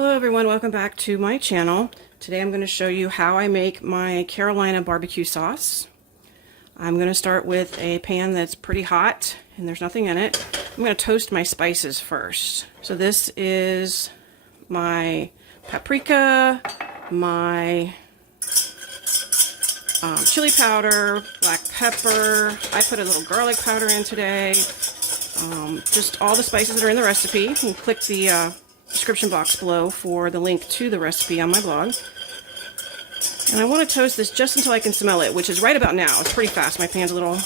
Hello everyone, welcome back to my channel. Today I'm going to show you how I make my Carolina barbecue sauce. I'm going to start with a pan that's pretty hot and there's nothing in it. I'm going to toast my spices first. So this is my paprika, my chili powder, black pepper. I put a little garlic powder in today. Just all the spices that are in the recipe. You can click the description box below for the link to the recipe on my blog. And I want to toast this just until I can smell it, which is right about now. It's pretty fast. My pan's a little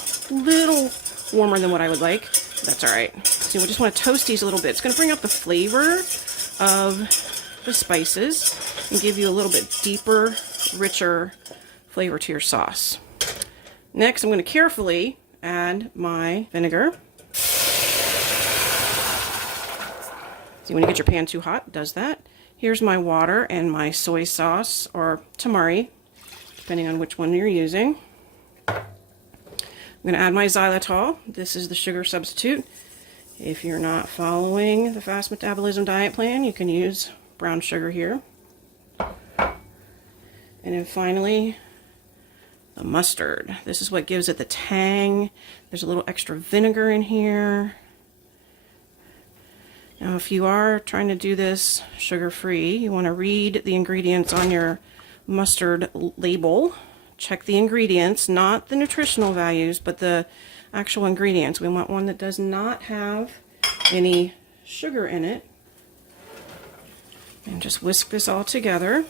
warmer than what I would like. That's alright. So we just want to toast these a little bit. It's going to bring up the flavor of the spices and give you a little bit deeper, richer flavor to your sauce. Next, I'm going to carefully add my vinegar. So when you get your pan too hot, it does that. Here's my water and my soy sauce, or tamari, depending on which one you're using. I'm going to add my xylitol. This is the sugar substitute. If you're not following the fast metabolism diet plan, you can use brown sugar here. And then finally, the mustard. This is what gives it the tang. There's a little extra vinegar in here. Now, if you are trying to do this sugar-free, you want to read the ingredients on your mustard label. Check the ingredients, not the nutritional values, but the actual ingredients. We want one that does not have any sugar in it. And just whisk this all together.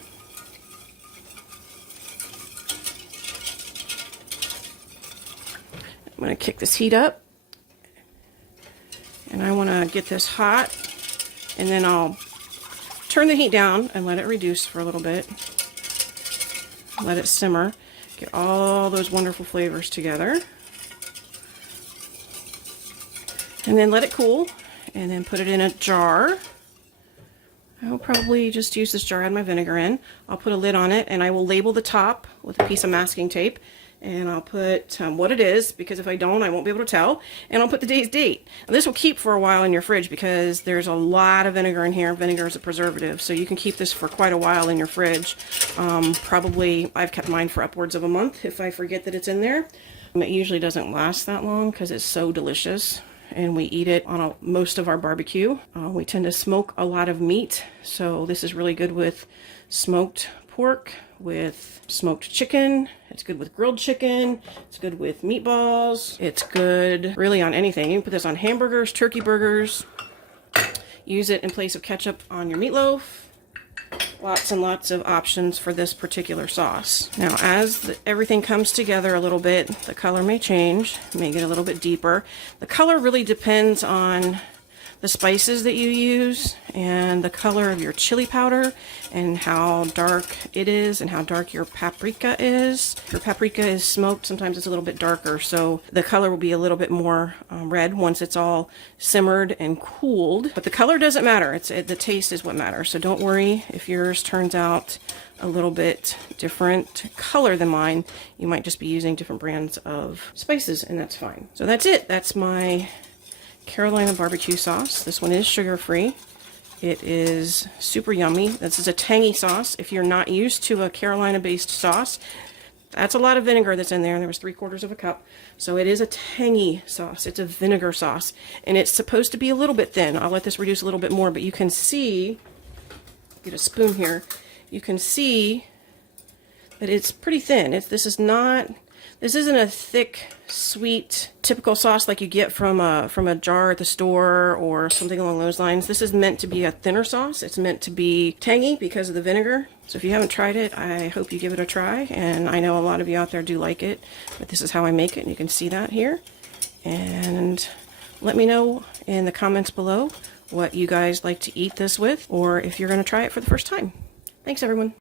I'm going to kick this heat up. And I want to get this hot, and then I'll turn the heat down and let it reduce for a little bit. Let it simmer. Get all those wonderful flavors together. And then let it cool, and then put it in a jar. I'll probably just use this jar, add my vinegar in. I'll put a lid on it, and I will label the top with a piece of masking tape. And I'll put what it is, because if I don't, I won't be able to tell. And I'll put the day's date. And this will keep for a while in your fridge because there's a lot of vinegar in here. Vinegar is a preservative, so you can keep this for quite a while in your fridge. Probably, I've kept mine for upwards of a month if I forget that it's in there. It usually doesn't last that long because it's so delicious. And we eat it on most of our barbecue. We tend to smoke a lot of meat, so this is really good with smoked pork, with smoked chicken. It's good with grilled chicken. It's good with meatballs. It's good really on anything. You can put this on hamburgers, turkey burgers. Use it in place of ketchup on your meatloaf. Lots and lots of options for this particular sauce. Now, as everything comes together a little bit, the color may change, may get a little bit deeper. The color really depends on the spices that you use and the color of your chili powder and how dark it is and how dark your paprika is. If your paprika is smoked, sometimes it's a little bit darker, so the color will be a little bit more red once it's all simmered and cooled. But the color doesn't matter. The taste is what matters, so don't worry if yours turns out a little bit different color than mine. You might just be using different brands of spices, and that's fine. So that's it. That's my Carolina barbecue sauce. This one is sugar-free. It is super yummy. This is a tangy sauce. If you're not used to a Carolina-based sauce, that's a lot of vinegar that's in there. There was 3/4 of a cup. So it is a tangy sauce. It's a vinegar sauce. And it's supposed to be a little bit thin. I'll let this reduce a little bit more, but you can see, get a spoon here, you can see that it's pretty thin. This isn't a thick, sweet, typical sauce like you get from a jar at the store or something along those lines. This is meant to be a thinner sauce. It's meant to be tangy because of the vinegar. So if you haven't tried it, I hope you give it a try. And I know a lot of you out there do like it, but this is how I make it, and you can see that here. And let me know in the comments below what you guys like to eat this with, or if you're going to try it for the first time. Thanks, everyone.